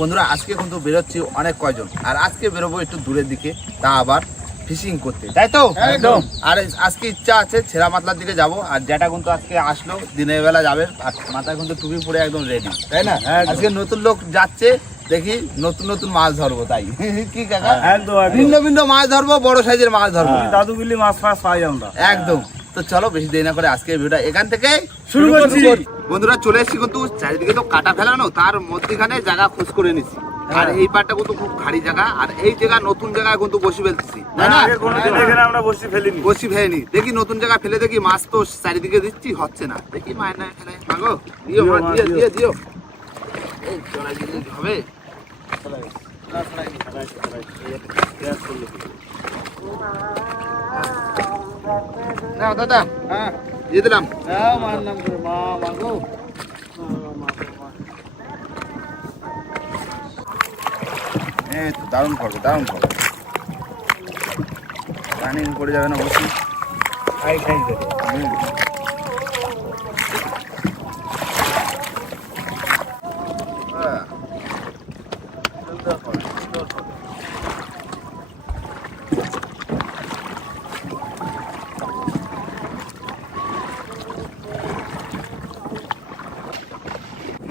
বন্ধুরা আজকে কিন্তু বেরোচ্ছি অনেক কয়জন, আর আজকে বেরোবো একটু দূরের দিকে, তা আবার ফিশিং করতে, তাই তো? একদম। আর আজকে ইচ্ছা আছে ছেড়া মাতলার দিকে যাব, আর যেটা কিন্তু আজকে আসলো দিনের বেলা যাবে, আর মাথায় কিন্তু টুপি পরে একদম রেডি, তাই না? আজকে নতুন লোক যাচ্ছে, দেখি নতুন নতুন মাছ ধরবো, তাই কি কাকা? একদম ভিন্ন ভিন্ন মাছ ধরবো, বড় সাইজের মাছ ধরবো, দাদুগুলি মাছ ফাছ পাই আমরা একদম। তো চলো বেশি দেরি না করে আজকে ভিডিওটা এখান থেকে শুরু করছি। বন্ধুরা চলে এসেছি, কিন্তু চারিদিকে তো কাটা ফেলানো, তার মধ্যখানে জায়গা খোঁজ করে নিচ্ছি, আর এই পাটটা কিন্তু খুব খাড়ি জায়গা, আর এই জায়গা নতুন জায়গায় কিন্তু বসি ফেলতেছি, তাই না? কোনোদিন এখানে আমরা বসি ফেলিনি। বসি ফেলেনি, দেখি নতুন জায়গা ফেলে দেখি মাছ তো চারিদিকে দিচ্ছি, হচ্ছে না, দেখি মায়ের না এখানে মাগো দিও মা, দিও দিও দিও, এই চড়াই দিলে হবে। না দাদা, হ্যাঁ দিয়ে দিলাম। এই তো দারুণ করবে, দারুণ করবে, রানিং করে যাবে না বসি।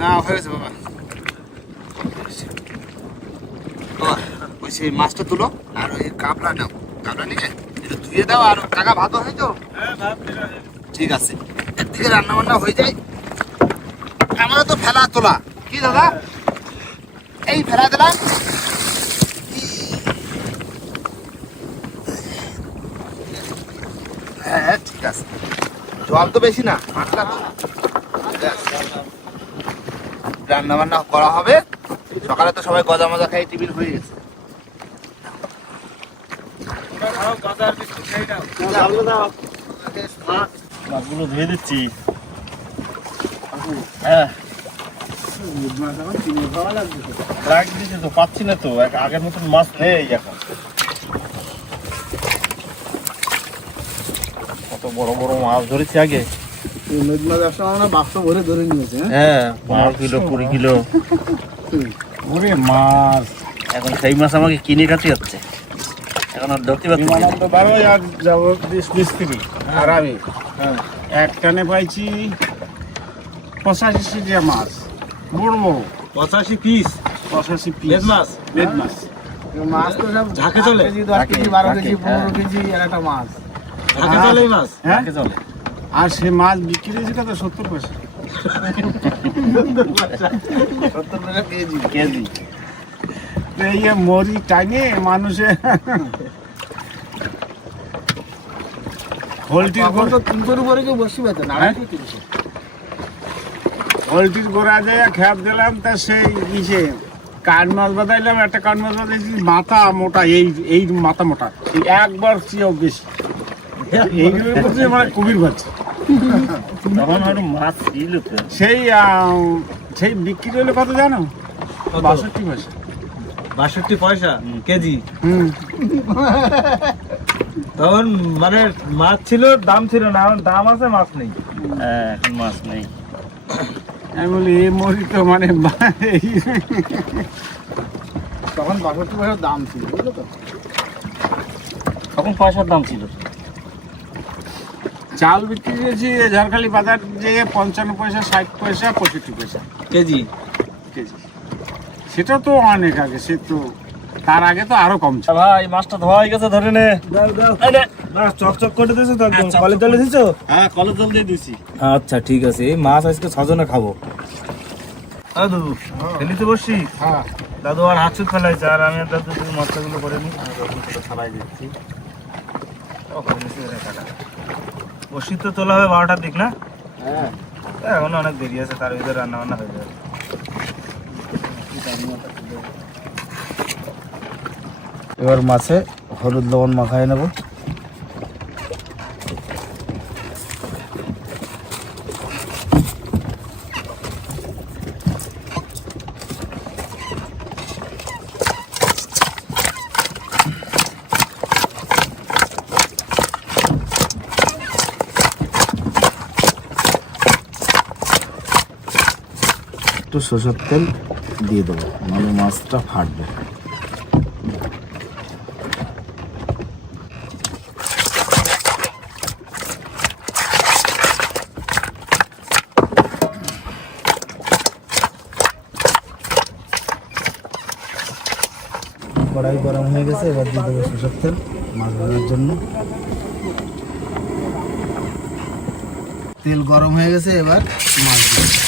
না হয়ে গেছে বাবা, ওই সেই মাছটা তুলো, আর ওই কাপড়া নাও, কাপড়া নিয়ে একটু ধুয়ে দাও, আর কাকা ভাত হয়ে তো ঠিক আছে, একদিকে রান্না বান্না হয়ে যায়, আমারও তো ফেলা তোলা। কি দাদা এই ফেলা দিলাম, হ্যাঁ ঠিক আছে, জল তো বেশি না, মাছটা তো রান্না বান্না করা হবে, সকালে তো সবাই গজা মজা খাই টিফিন হয়ে গেছে। মাছগুলো ধুয়ে দিচ্ছি। হ্যাঁ রাখ দিচ্ছি তো, পাচ্ছি না তো, আগের মতন মাছ নেই এখন। কত বড় বড় মাছ ধরেছি আগে, বাক্স ভরে ধরে নিয়েছে। হ্যাঁ 15 কিলো 20 কিলো ওরে মাছ। এখন সেই মাছ আমাকে কিনে খাতে হচ্ছে, এখন আর ধরতে পারছি না। আর যাবো মিস্ত্রি আর আমি এক টানে পাইছি 85 কেজি মাছ, বড় বড় 85 পিস 85 পিস বেদ মাছ। বেদ মাছ। মাছ তো সব ঝাঁকে চলে, 10 কেজি 12 কেজি 15 কেজি এর একটা মাছ ঝাঁকে চলে এই মাছ, হ্যাঁ? ঝাঁকে চলে। আর সে মাছ বিক্রি হয়েছে কত 70 পয়সা 70 টাকা কেজি। কেজি তো এই যে মরি টাঙে মানুষে হোলটির তখন তো 300 উপরে কেউ বসি পেত না, 300। হোলটির গোড়া যায় খেপ দিলাম, তা সেই ইসে কাঠ মাছ বাঁধাইলাম, একটা কাঠ মাছ বাঁধাইছি মাথা মোটা, এই মাথা মোটা, এই একবার চেয়েও বেশি, এইগুলোর মধ্যে মানে কুমির বাচ্চা। তখন আরো মাছ ছিল তো। সেই বিক্রি হলে কত জানো? 62 পয়সা 62 পয়সা কেজি। হুম। তখন মানে মাছ ছিল, দাম ছিল না, এখন দাম আছে মাছ নেই। হ্যাঁ এখন মাছ নেই। আমি বলি এই মরি তো মানে তখন 62 পয়সার দাম ছিল, বুঝলো তো? তখন পয়সার দাম ছিল। চাল বিক্রি করেছি ঝাড়খালি বাজার যে 55 পয়সা 60 পয়সা 65 পয়সা কেজি। কেজি। সেটা তো অনেক আগে, সে তো তার আগে তো আরো কম ছিল। ভাই মাছটা ধোয়া হয়ে গেছে, ধরে নে। চকচক করে দিয়েছো তো একদম, হ্যাঁ, কলের জলে দিছো? হ্যাঁ কলের জল দিয়ে দিছি। আচ্ছা ঠিক আছে, এই মাছ আজকে 6 জনে খাবো। দাদু ফেলিতে বসছি। হ্যাঁ দাদু আর হাত ছুট ফেলাইছে, আর আমি আর দাদু মশলাগুলো করে নিই, ছাড়াই দিচ্ছি। বসি তো তোলা হবে 12টার দিক না? হ্যাঁ এখন অনেক দেরি আছে, তার ভিতরে রান্না বান্না হয়ে যাবে। এবার মাছে হলুদ লবণ মাখায় নেব। একটু সরষের তেল দিয়ে দেবো, নাহলে মাছটা ফাটবে। কড়াই গরম হয়ে গেছে, এবার দিয়ে দেবো সরষের তেল মাছ ভাজার জন্য। তেল গরম হয়ে গেছে, এবার মাছ দিয়ে দেবো।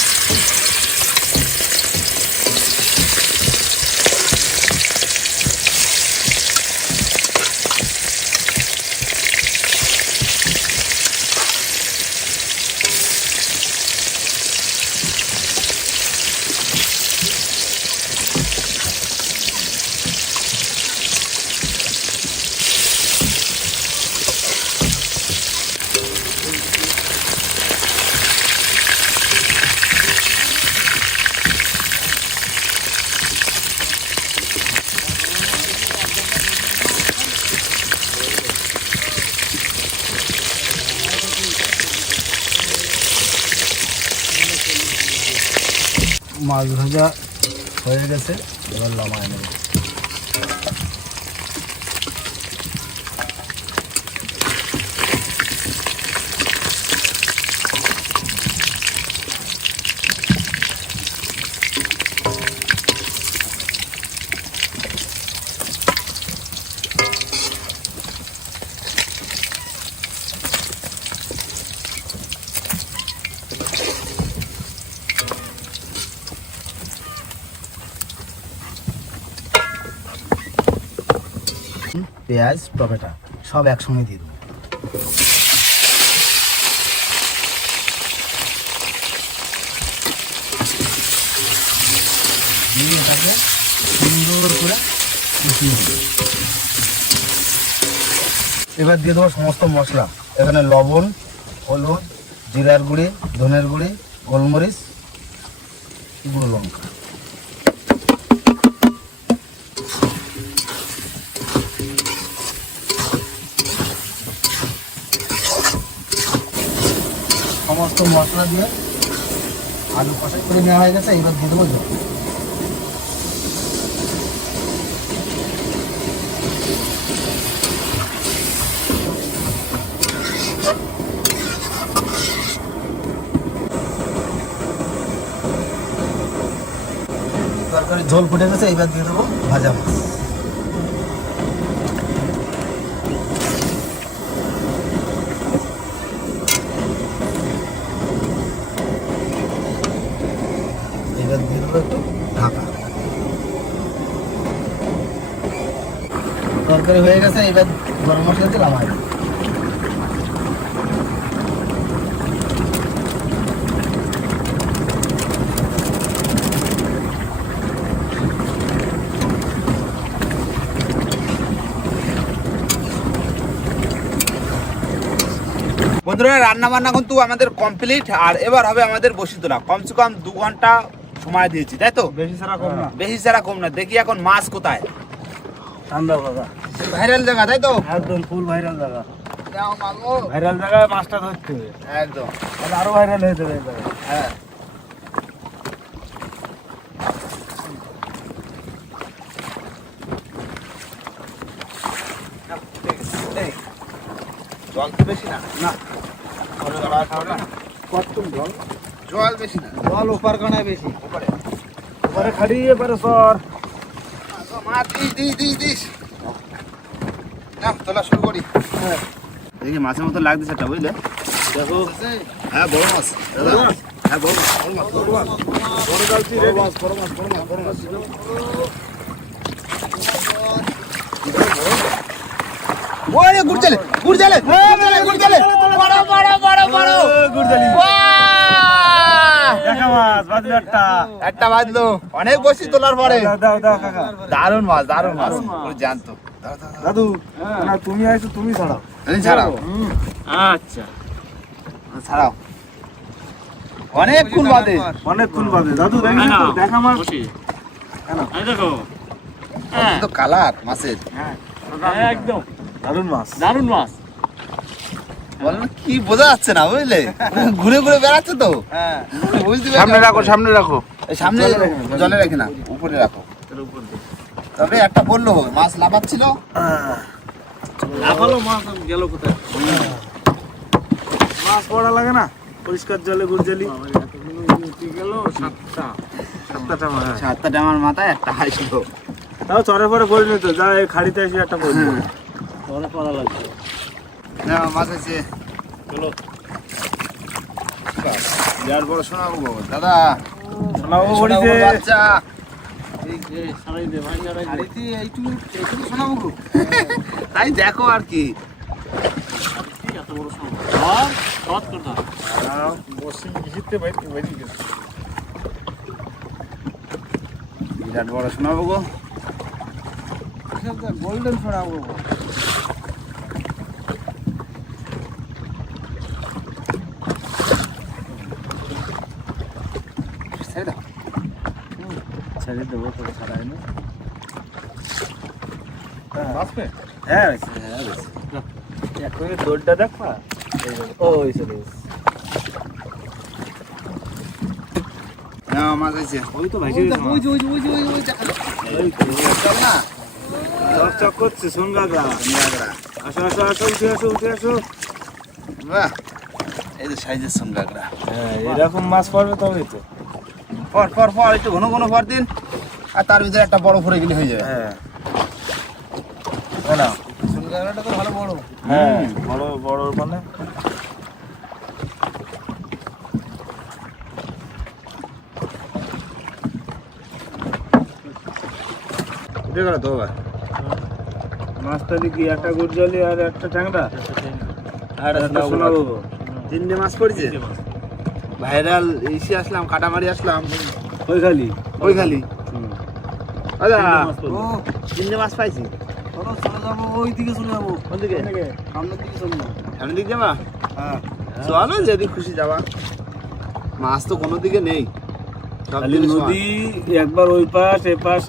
মাছ ভাজা হয়ে গেছে, এবার নামায় নেব। পেঁয়াজ টমেটো সব একসঙ্গে দিয়ে দেবো। দিয়ে এটাকে সুন্দর করে কষিয়ে দেবো। এবার দিয়ে দেবো সমস্ত মশলা, এখানে লবণ, হলুদ, জিরার গুঁড়ি, ধনের গুঁড়ি, গোলমরিচ, গুঁড়ো লঙ্কা। সমস্ত মশলা দিয়ে আলু কষাই করে নেওয়া হয়ে গেছে, এবার দিয়ে দেবো জল। তরকারি ঝোল ফুটে গেছে, এবার দিয়ে দেবো ভাজা মাছ। এবার দিয়ে দেবো একটু ঢাকা। তরকারি হয়ে গেছে, এবার গরম মশলা দিয়ে নামাই দেবো। বন্ধুরা রান্না বান্না কিন্তু আমাদের কমপ্লিট, আর এবার হবে আমাদের বসি তোলা। কমসে কম 2 ঘন্টা সময় দিয়েছি, তাই তো? বেশি ছাড়া কম না। বেশি ছাড়া কম না। দেখি এখন মাছ কোথায়। ঠান্ডা বাবা, ভাইরাল জায়গা, তাই তো? একদম ফুল ভাইরাল জায়গা। যাও মাগো। ভাইরাল জায়গায় মাছটা ধরতে হবে, একদম। তাহলে আরো ভাইরাল হয়ে যাবে এই জায়গায়। হ্যাঁ। এই, জল তো বেশি না। না কত জল? জল বেশি না। জল ওপার কানায় বেশি। পরে খাড়িয়ে পরে সর। মাছ দিস। না তোলা শুরু করি। দেখি মাছের মতো লাগতেছে একটা, বুঝলে? দেখো, হ্যাঁ বড় মাছ দাদা। হ্যাঁ বড় মাছ। বড় গালতি রে, বড় মাছ। ওরে গুড়জালে বড় গুড়জালি। দেখা মাছ বাজলো একটা বাজলো অনেক বসি তোলার পরে। দাও কাকা। দারুণ মাছ ওরে জানতো। দাদু, না তুমি আইছো, তুমি ছাড়াও। ছাড়াও। আচ্ছা, ছাড়াও। অনেকক্ষণ বাদে। অনেকক্ষণ বাদে। দাদু দেখিস তো, দেখা মাছ। দেখো, তো কালার মাছের। একদম দারুণ মাছ। বলেন কি বোঝা যাচ্ছে না, বুঝলে? ঘুরে ঘুরে বেড়াচ্ছে তো। বুঝতে পারছি। সামনে রাখো। এই সামনে জলে রেখে না, উপরে রাখো। তবে একটা পড়লো, মাছ লাফাচ্ছিল। লাফালো মাছ গেল কোথায়? মাছ পড়া লাগে না, পরিষ্কার জলে গুড়জালি গেল। সাতটা মাছ, 7টা ডামার মাথায় একটা হাসলো। তাও চরে পরে পড়িনি তো, যা এই খাড়িতে এসে একটা পড়লো। চরে পড়া লাগছে। না মাছ আছে। চলো বিরাট বড় শোনাবো দাদা। শোনাবো শোনাবো বলিতে বাচ্চা। সারাই দে ভাই, সারাই দে। গাড়িতে এইটুকু শোনাবো গো। তাই দেখো আর কি। এত বড় সময় শর্ট করে দাও। বিরাট বড় শোনাবো গো। গোল্ডেন শোনাবো। ছেড়ে দাও। ছেড়ে দেবো তো, ছাড়াই না। হ্যাঁ এখন দৌড়টা দেখবা। ওই চলে হ্যাঁ মাছ আছে। ওই তো ভাই, চল না। চক চক করছে সোনগাগরা। আসো আসো আসো, উঠে আসো উঠে আসো। বাহ, এই যে সাইজের সঙ্গাগরা। হ্যাঁ, এরকম মাছ পড়বে তবেই তো। পর পর পর একটু ঘন ঘন পর দিন, আর তার ভিতরে একটা বড় পরে গেলে হয়ে যাবে। হ্যাঁ না সুনগাগরাটা তো ভালো বড়। হ্যাঁ, বড় বড় মানে উঠে গেল তো বাবা। মাছটা দেখি, একটা গুড়জালি আর একটা ট্যাংরা আর একটা শোনাবো। 3টে মাছ পড়েছে। ভাইরাল এসে আসলাম, কাটামারি আসলাম, ওই খালি ওই খালি। দাদা ও 3টে মাছ পাইছি। চলো চলে যাবো, ওই দিকে চলে যাবো। কোন দিকে? সামনের দিকে চলে যাবো। সামনের দিকে যাবা? হ্যাঁ। চলো যেদিক খুশি যাবা। মাছ তো কোনো দিকে নেই, সব খালি দিকে সমান। নদী একবার ওই পাশ এ পাশ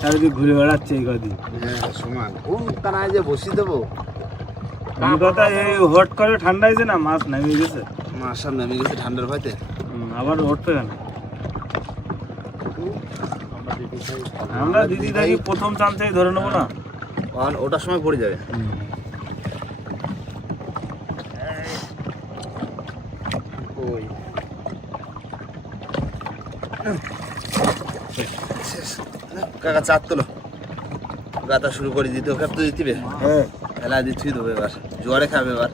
চারিদিক ঘুরে বেড়াচ্ছে এই কদিন। হ্যাঁ সমান। কোন কানায় যে বসি দেবো? মেন কথা এই হট করে ঠান্ডা হয়েছে না, মাছ নেমে গেছে। মাছ সব নেমে গেছে ঠান্ডার ভয়তে। আবার উঠবে কেন? আমরা দিদি দেখি প্রথম চান্সেই ধরে নেবো না। আর ওটার সময় পড়ে যাবে। ওই কাকা চার তোলো, গাতা শুরু করে দিতে, ওকে তো দিতে হ্যাঁ, খেলা দিচ্ছি দেবো। এবার জোয়ারে খাবে এবার।